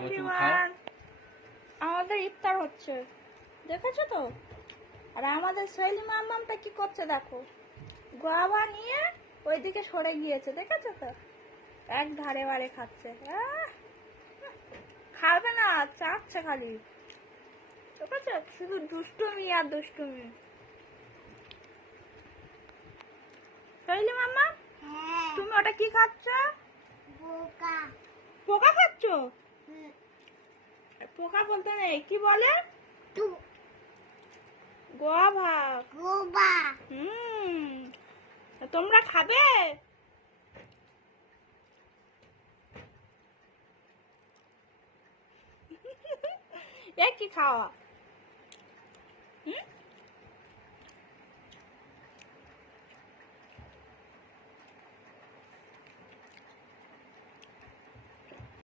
Everyone, আমাদের ইফতার হচ্ছে, দেখেছো তো? আর আমাদের শৈলী মাম্মামটা কি করছে দেখো, গোয়াবা নিয়ে ওইদিকে সরে গিয়েছে, দেখেছো তো? এক ধারে বারে খাচ্ছে। খাবে না, চাচ্ছে খালি, দেখেছো? শুধু দুষ্টুমি আর দুষ্টুমি। শৈলী মাম্মা, তুমি ওটা কি খাচ্ছ? পোকা খাচ্ছ? পোকা বলতে নেই, কি বলে? গোয়াভা। তোমরা খাবে? এ কি খাওয়া?